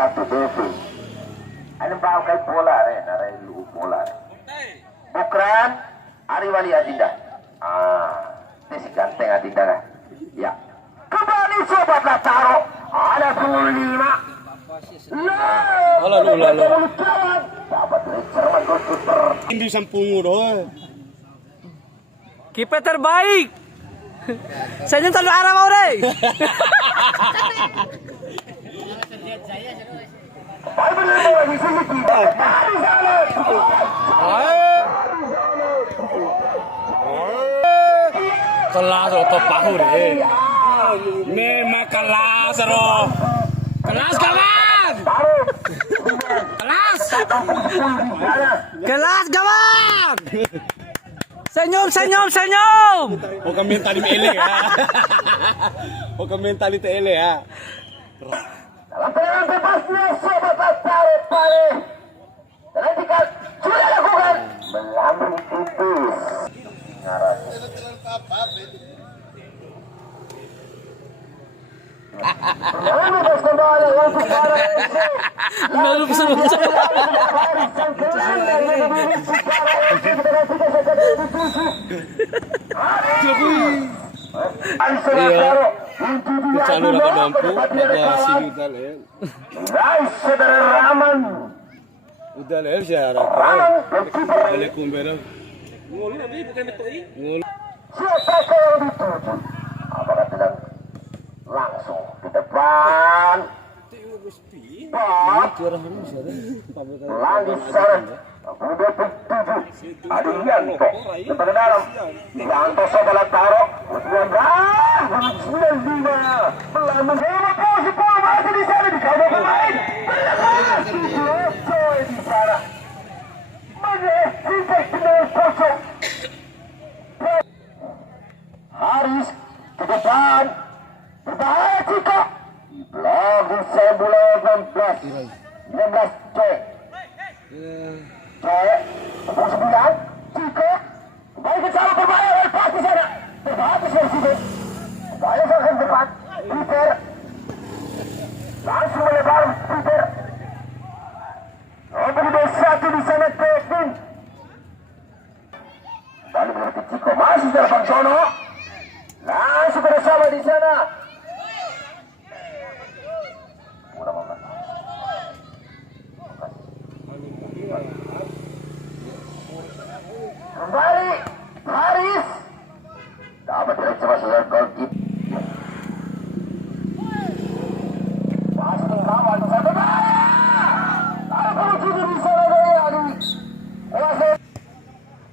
satu DP. Ano ba kay bola rin? Aray luho bola rin. Bukran, Ariwali Adinda. Ini si ganteng Adinda kan? Ya. Kembali sobat Lataro. Ada 25. Halo. Dapat Jerman goalkeeper. Hindi sampungo doon. Kiper terbaik. Senyum selalu arah mau deh. Kelas atau pahu deh. Memang kelas loh. Kelas kawan. Kelas. Kelas kawan. Senyum. O kami tali ele ya. O kami tali ele ya. Dalam tendangan bebasnya sobat Lataro Pare. Terhentikan sudah lakukan melambung tipis. Bebas kembali untuk para Malu bersama-sama. Kecalo na kadampo. Baga sini udalel. Guys, saudara Rahman. Udalel siya harap. Ele kumbera. Ngulu nabi bukan betul ini. Ngulu. Siapa yang dituju? Apakah tidak langsung ke depan? Langis sana. Udah 7. Ada Yanto. Depan ke dalam. Yanto sobat Lataro. Udah 95. Melambung. Posisi bola masih di sana. Dikawal pemain. Coy di sana. Menyesuaikan dengan kosong. Haris ke depan. Berbahaya Ciko. Di belakang saya bola 19 Coy. Coy 9 Ciko. Kembali ke sana berbahaya. Lepas di sana. Berbahaya di situ. Kembali ke depan. Peter. Langsung melebar Peter. Nomor 21 di sana Kevin. Kembali berarti Ciko masih dalam Bangsono. Langsung bersama di sana. Udah mau kembali Haris. Dapat tidak coba saudara gol kick. Masih kawan di sana berbahaya. Lalu tujuh di sana dari Adi.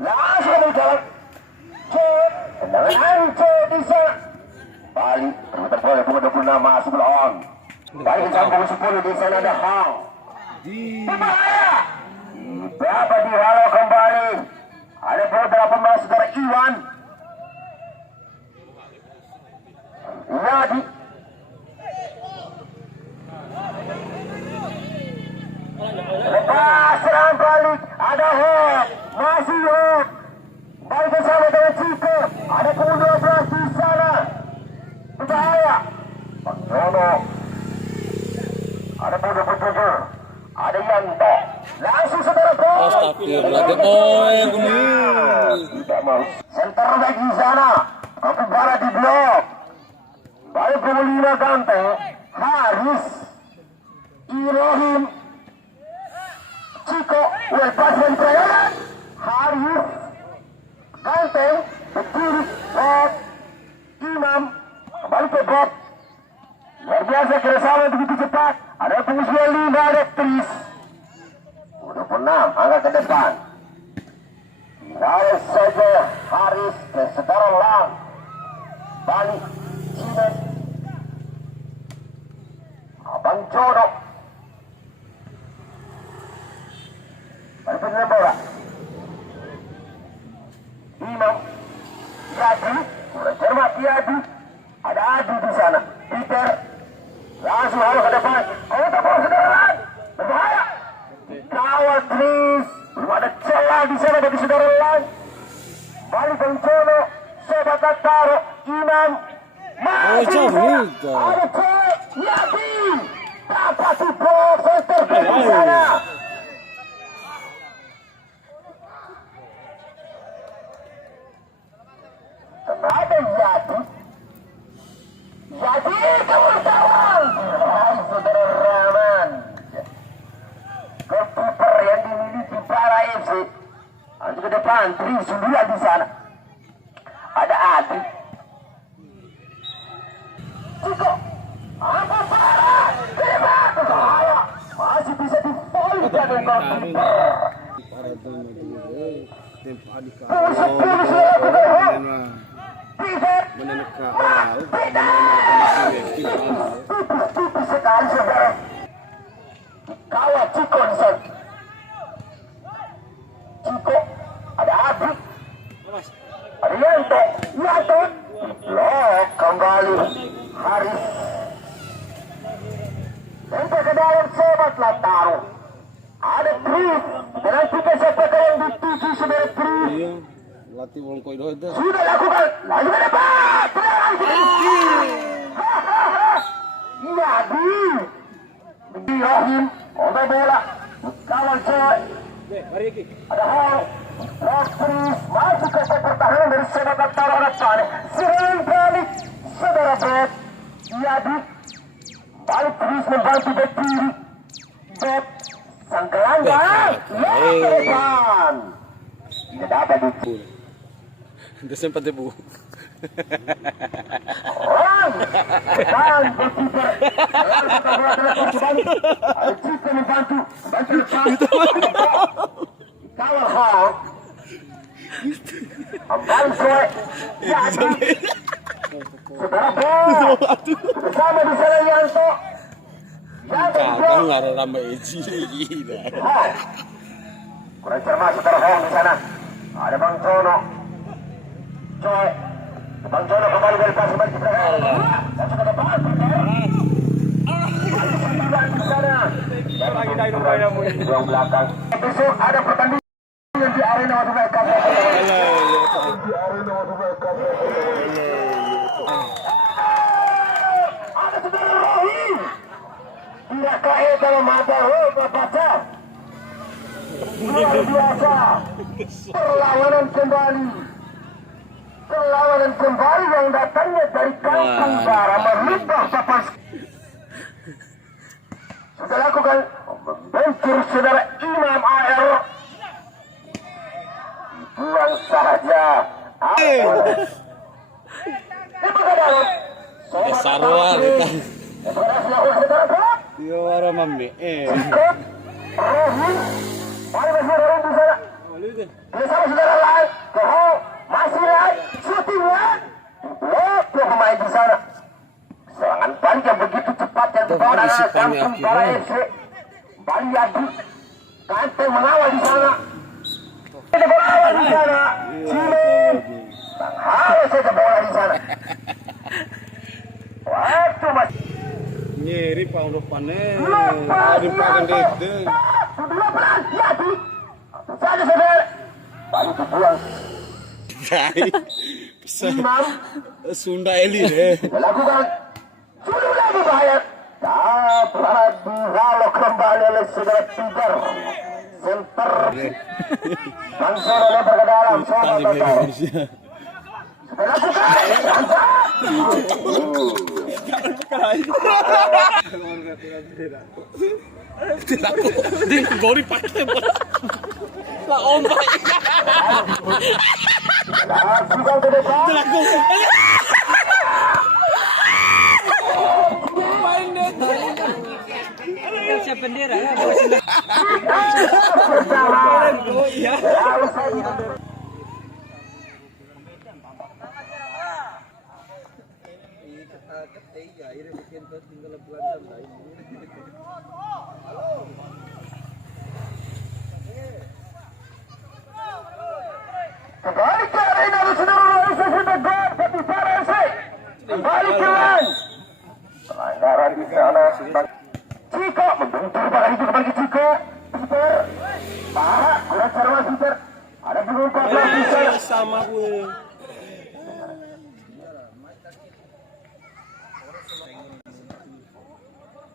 Langsung dari jalan. Cek. Tendangan Ance di sana. Balik. Perbuatan bola pukul 26 masuk lawan. Balik ke campur 10 di sana ada Hang. Berbahaya. Berapa dihalau kembali. Ada beberapa pemain saudara Iwan. Yadi. Lepas serang balik. Ada Hok. Masih Hok. Balik bersama dengan Ciko. Ada pukul 12 di sana. Berbahaya. Bangsono. Ada pukul 27. Ada Yanto. Langsung saudara gol. Astagfirullah. Boy, ini. Tidak mau. Center back di sana. Tapi bola di blok. Balik pukul 5 ganteng. Haris. Irohim. Ciko. Lepas dari perayaan. Haris. Ganteng. Berdiri. Bob. Imam. Kembali ke Bob. Luar biasa kerjasama begitu cepat. Ada pengusir 5 ada Tris. 26 angkat ke depan. Lalu saja Haris ke saudara Lang. Balik Cimet. Abang Jono. Balik dengan bola. Imam. Yadi. Sudah cermat Yadi. Ada Adi di sana. Peter. Langsung harus ke depan. Oh, tak boleh saudara Lang. Berbahaya. Kawal Tris. Belum ada celah di sana bagi saudara Lang. Balik Bangsono. Sobat Lataro. Imam. Masih ada cek. Yadi. menepati bola center di sana. Kenapa jadi kawan-kawan, hai saudara Rahman, keeper yang dimiliki para FC. Nanti ke depan, 9 di sana. Ada Adri. Ciko, apa parah? Hebat, bahaya. Masih bisa di-volley dengan keeper. Tipis sekali saudara. Kawat Ciko di sana. Ciko, ada Adri. Arianto, Yato, loh kembali Haris. Sampai ke dalam sobat Lataro. Ada Tris dengan 3 sepak yang dituju saudara Tris. Iya, latih belum koi doa dah. Sudah lakukan, lagi mendapat. Yadi, Rahim, obat bola, kawan cewek. Ada hal. Tris masuk ke pertahanan dari sobat Lataro depan. Sering balik saudara Bob. Yadi, balik Tris membantu ke kiri. Bob. Sang gelandang, depan. Tidak dapat itu. Dia sempat debu. Orang, depan berkiper. Ada Ciko membantu, bantu depan. Kawal hal. Kembali soe. Jadi, saudara Bob. Bersama di sana Yanto. Kakak nggak ramai Eji gila. Kurang cermat saudara Hong di sana. Ada Bang Jono. Coy. Bang Jono kembali dari pasi bagi belakang. Dan sudah depan. Di sana. Lagi dari ruang belakang. Besok ada pertandingan di arena Wadubay Cup. Di arena Wadubay Cup. Ada saudara Rohim. Tidak kaya dalam mata baca. Luar biasa. Perlawanan kembali yang datangnya dari kampung Bara merubah papan. Sudah lakukan bentur saudara Imam AR. Buang saja. Itu ke dalam. Sarwa kita. Berhasil lakukan saudara Bob. Dia warna mami. Ikut Rohim. Mari masih Rohim di sana. Bersama saudara lain. Kohong. Masih lain. Shooting lain. Blok dua pemain di sana. Serangan balik yang begitu cepat yang dibawa dari kampung Bara FC. Bali Yadi. Kanteng mengawal di sana. Ada bola di sana. Cimen. Harus saja bola di sana. Waktu masih. Nyeri pak untuk panen. Lepas Dipakai Yanto. deh. Sudah pelan Yadi. Saja saudara. Balik dibuang. Imam. Sunda Eli deh. Dilakukan. Sudah lagi bahaya. Dapat dihalok kembali oleh saudara Tiger. Center. Langsung lempar ke dalam. Sobat Lataro. Sudah lakukan. Di gori pakai lah ombak. Lakukan ke depan. Siapa bendera ya? Kembali ke arena seluruh sesi tegak bagi para FC. Kembali ke line. Pelanggaran di sana. Ciko membentur badan itu kembali ke Ciko. Peter. Parah. Kurang cermat Peter. Ada belum 14 di sana. Sama gue.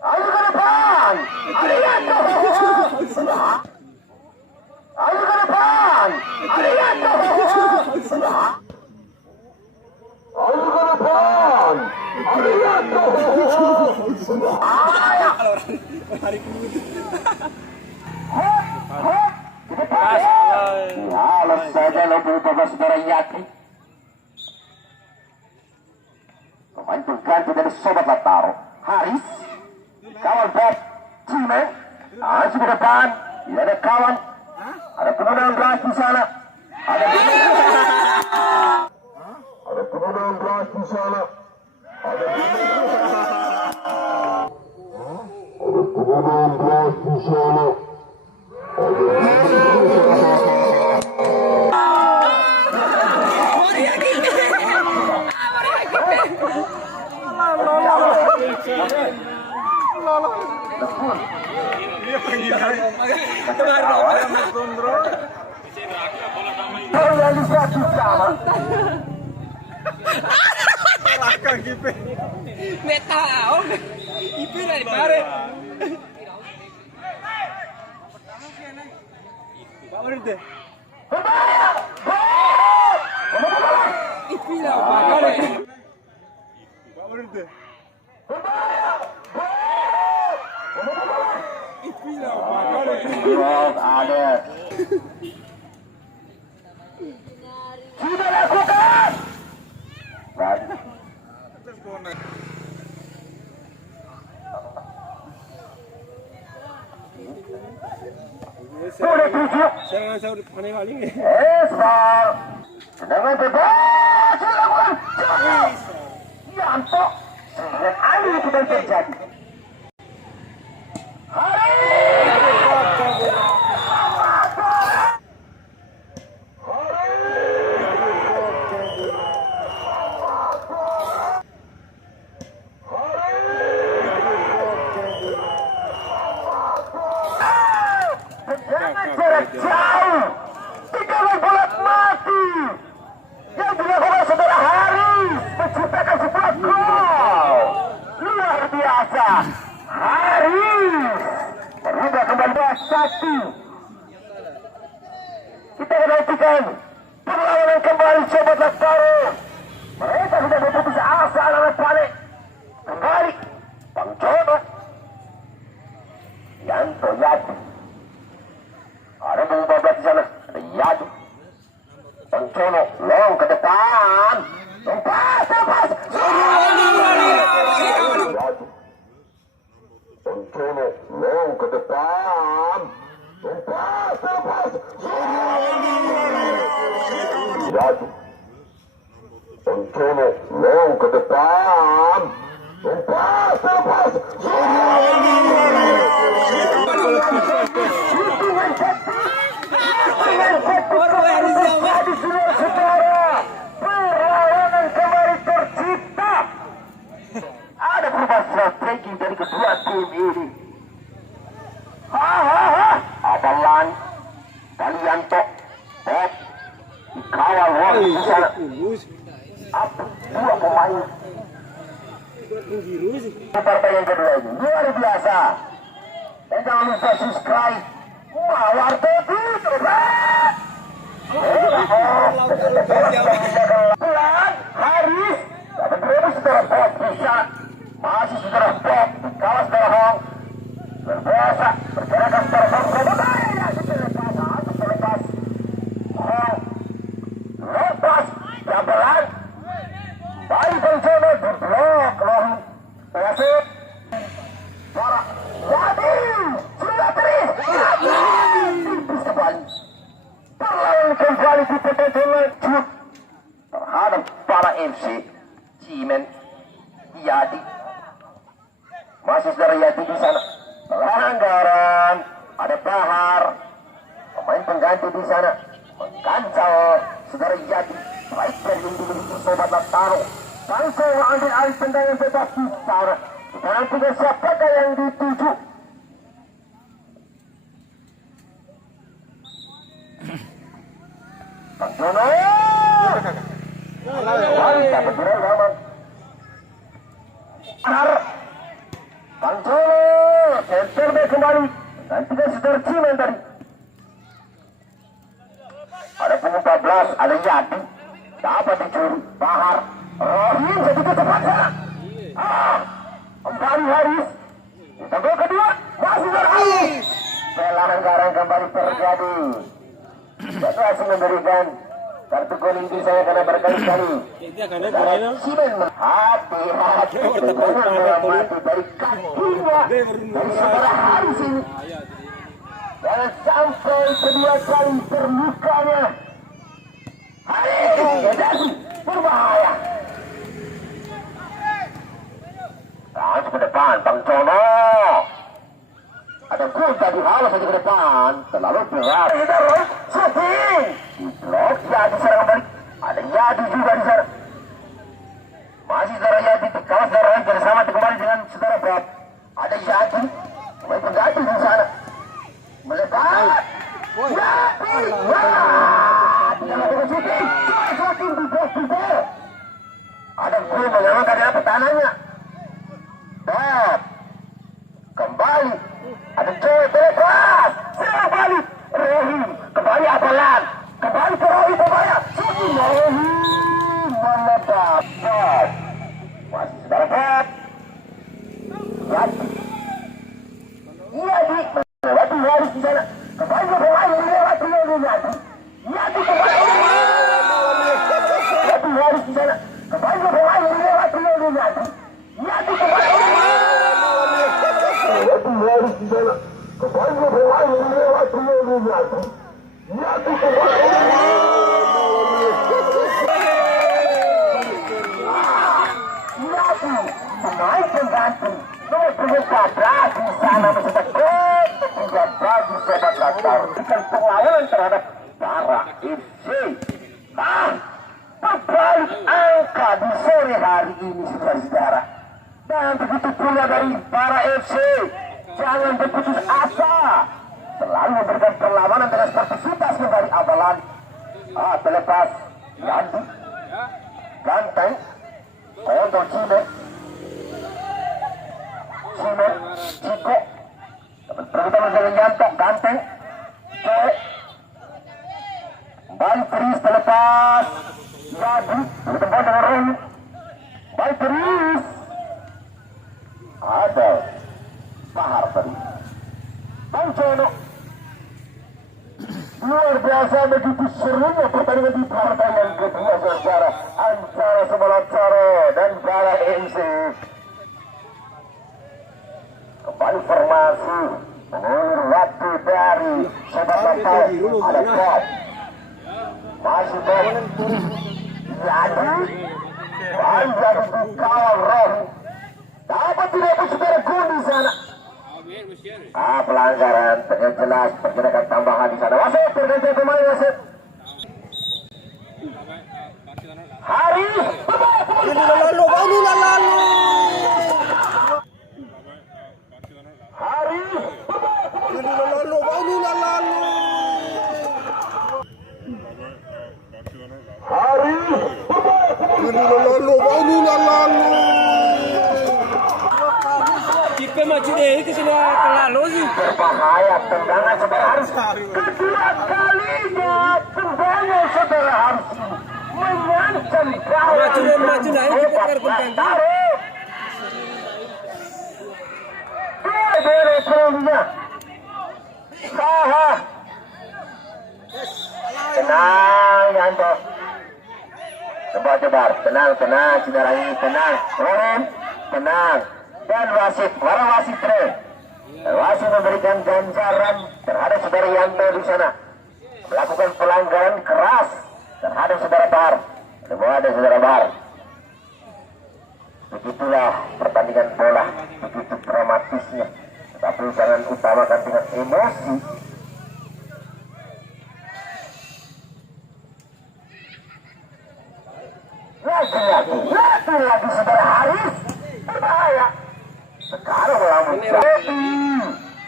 Ayo ke depan. Halos saja nomor 12 saudara Yati. Pemain pengganti dari Sobat Lataro, Haris. Kawan Bob, Cimen. Masih ke depan. Tidak ada kawan. Ada penundaan beras di sana. Ada penundaan beras di sana. Ada penundaan beras di sana. Realisasi sama. Sudah lakukan. Sudah tujuh. Saya udah panen paling ya. Esbal. Dengan bebas dilakukan. Yanto. Dan angin itu dan terjadi. Jarak jauh, tidak bulat mati yang dilakukan saudara Haris menciptakan sebuah gol luar biasa. Haris merubah kembali 2-1. Kita menantikan perlawanan kembali Sobat Lataro. Mereka sudah berputus asa anak panik. Kembali Bang Jono, Yanto Yati. Ada nomor 12 di sana. Ada Yadu. Bang Jono long ke depan. Lepas. Yadu. Bang Jono long ke depan. Lepas. Yadu. Bang Jono long ke depan. Lepas. Perlawanan kembali tercipta. Ada perubahan strategi dari kedua tim ini. Abalan Dalianto Bob dikawal Wali di sana. Dua pemain partai yang kedua ini luar biasa. Dan jangan lupa subscribe. Mawar Tepi terbaik. Pelan Haris dapat berebut saudara Bob bisa. Masih saudara Bob dikawal saudara Hong. Berpuasa bergerakan saudara Hong. Berbahaya selepas Hong lepas gabelan. Baik Bang Jono berblok Long wasit. Para jadi sudah terus tipis kembali. Perlawanan kembali di PTT lanjut terhadap para MC Cimen Yadi. Masih saudara Yadi di sana. Pelanggaran, ada Bahar, pemain pengganti di sana menggancal saudara Yadi. Baik dari yang dimiliki Sobat Lataro. Bangsa mengambil alih tendangan bebas di sana. Kita nantikan siapakah yang dituju. Bang Jono. Dapat berat Bang Jono. Center back kembali. Nantikan saudara Cimen tadi. Ada punggung 14, ada Yadi. Dapat dicuri. Bahar. Rohim sedikit cepat sana. Kembali Haris. Gol kedua masih berhasil. Pelanggaran kembali terjadi. Situasi memberikan kartu kuning di saya karena berkali-kali. Simen hati-hati dengan mengamati dari kakinya dari saudara Haris ini. Jangan sampai kedua kali terlukanya. Haris berbahaya. Langsung ke depan, Bang Cono. Ada gol tadi halas saja ke depan, terlalu berat. Shooting, blok Yadi serang balik. Ada Yadi juga di sana. Masih saudara Yadi, kawan saudara Yadi bersama kembali dengan saudara Bob. Ada Yadi, main pengganti di sana. Melekat. Yadi, wah, dia lakukan shooting. Shooting di gol. Ada gol menyelamatkan dari pertahanannya. Bob, kembali. Ada cewek bebas. Serang balik. Rohim. Kembali Abalan. Kembali ke Rohim. Kembali. Rohim. Meledak. Masih saudara Bob. Yadi. Yadi. Melewati Haris di sana. Kembali ke pemain. Melewati Yadi. Yadi kembali. Melewati Haris di sana. Kembali ke pemain. Melewati Yadi. Yadi kembali. Haris di sana. Kembali ke pemain melewati Yadi. Yadi kembali. Yadi pemain pengganti nomor 14 di sana beserta gol ketiga bagi sepak Latar. Berikan perlawanan terhadap Para FC. Berbalik angka di sore hari ini saudara-saudara. Dan begitu pula dari Para FC. Jangan berputus asa. Selalu memberikan perlawanan dengan sportivitas kembali Abalan. Terlepas Yandi. Ganteng. Untuk Cimet. Ciko. Perbuatan dengan Yantok. Ganteng. Cewek. Kembali Teris terlepas. Yadi. Bertempur dengan Rohim. Kembali Teris. Ada Pahar tadi. Bang Cono. Luar biasa begitu serunya pertandingan di partai yang kedua saudara antara Sebalacaro dan Para MC. Kembali formasi menurut waktu dari Sebalacaro ada Bob. Masih Bob. Jadi banyak dikawal Rohim. Dapat tidak saudara gol di sana. Pelanggaran terlihat jelas pergerakan tambahan di sana. Wasit berganti pemain wasit. Haris lalu. Haris Kita maju deh ke sini lalu sih. Berbahaya tendangan saudara Haris. Kedua kalinya tendangan saudara Haris mengancam gawang. Maju naik kita terbentang. Dua perungnya. Saha. Tenang Yanto. Coba tenang saudara ini tenang. Rohim tenang. Dan wasit, para wasit wasit memberikan ganjaran terhadap saudara Yanto di sana, melakukan pelanggaran keras terhadap saudara Bahar. Ada saudara Bahar. Begitulah pertandingan bola, begitu dramatisnya. Tapi jangan utamakan dengan emosi. Lagi saudara Haris berbahaya. Sekarang melamun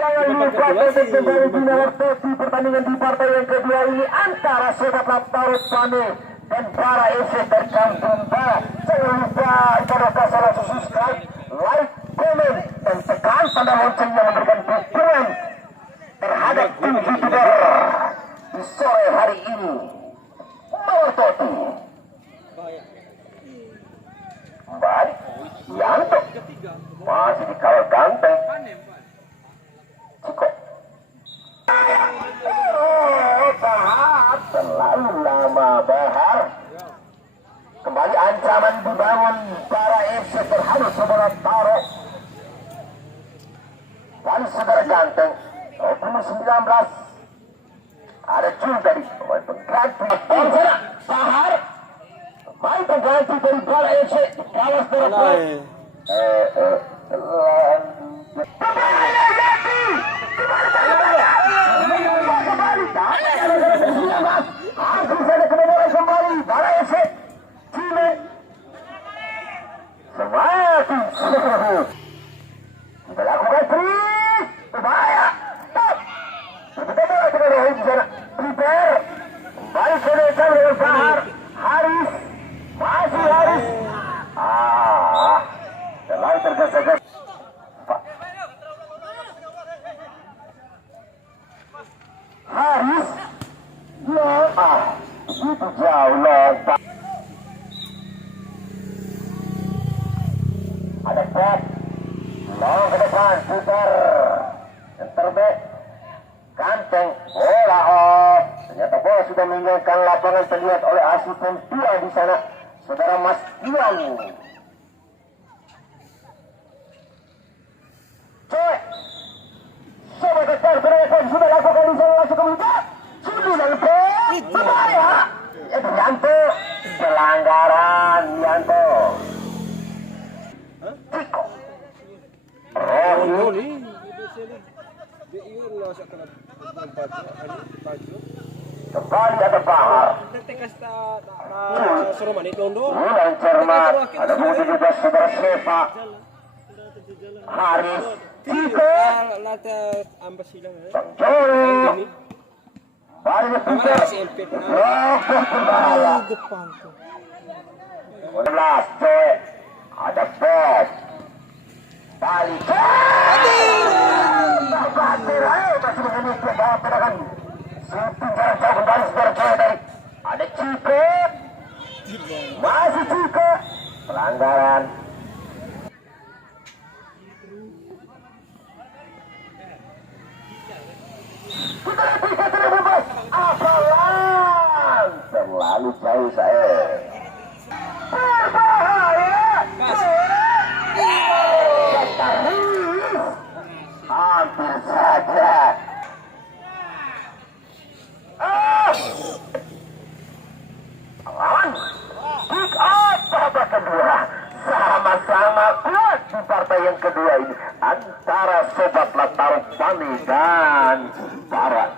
jangan lupa untuk kembali di nomor topi pertandingan di partai yang kedua ini antara Sepak Latarut Pane dan Para FC dari Kampung Barat. Jangan lupa jika salah subscribe, like, komen, dan tekan tanda lonceng yang memberikan dukungan terhadap tim YouTuber di sore hari ini. Nomor topi kembali Yanto masih dikawal Ganteng. Ulama Bahar. Kembali ancaman dibangun para FC terhadap sebelah taruh. Dan saudara ganteng 2019 ada juga di pemain pengganti Bahar. Pemain pengganti dari bola FC kalah terlepas. Kembali bola FC Cime semakin seru. Kita lakukan trik berbahaya. Stop. Kita bola terlalu di sana. Prepare. Kembali ke dengan Bahar. Haris. Masih Haris. Selalu tergesa-gesa. Haris. Itu jauh lompat. Ada Pep. Long ke depan, putar. Yang terbaik. Ganteng. Bola off. Ternyata bola sudah meninggalkan lapangan terlihat oleh asisten tua di sana. Saudara Mas Iwan. Coy. Sobat Ketar, penonton sudah lakukan di sana langsung ke muka. Sudah lakukan. Berbahaya. Yanto. Pelanggaran Yanto. Ciko. Rohi. Kembali ada Bahar. Bulan cermat. Ada budi juga saudara Sefa. Haris. Ciko. Jori. Balik Peter. Rokoh berbahaya. 11 Coy. Ada Bob. Balik. Batir. Masih mengenai pedagang. Shooting jarak jauh kembali saudara Coy dari. Ada Ciko. Masih Ciko. Pelanggaran. Kita bisa terbebas. Apalan. Terlalu jauh saya. Berbahaya. Hampir saja. Lawan. Pick up babak kedua. Sama-sama kuat di partai yang kedua ini antara Sobat Latar Pani dan para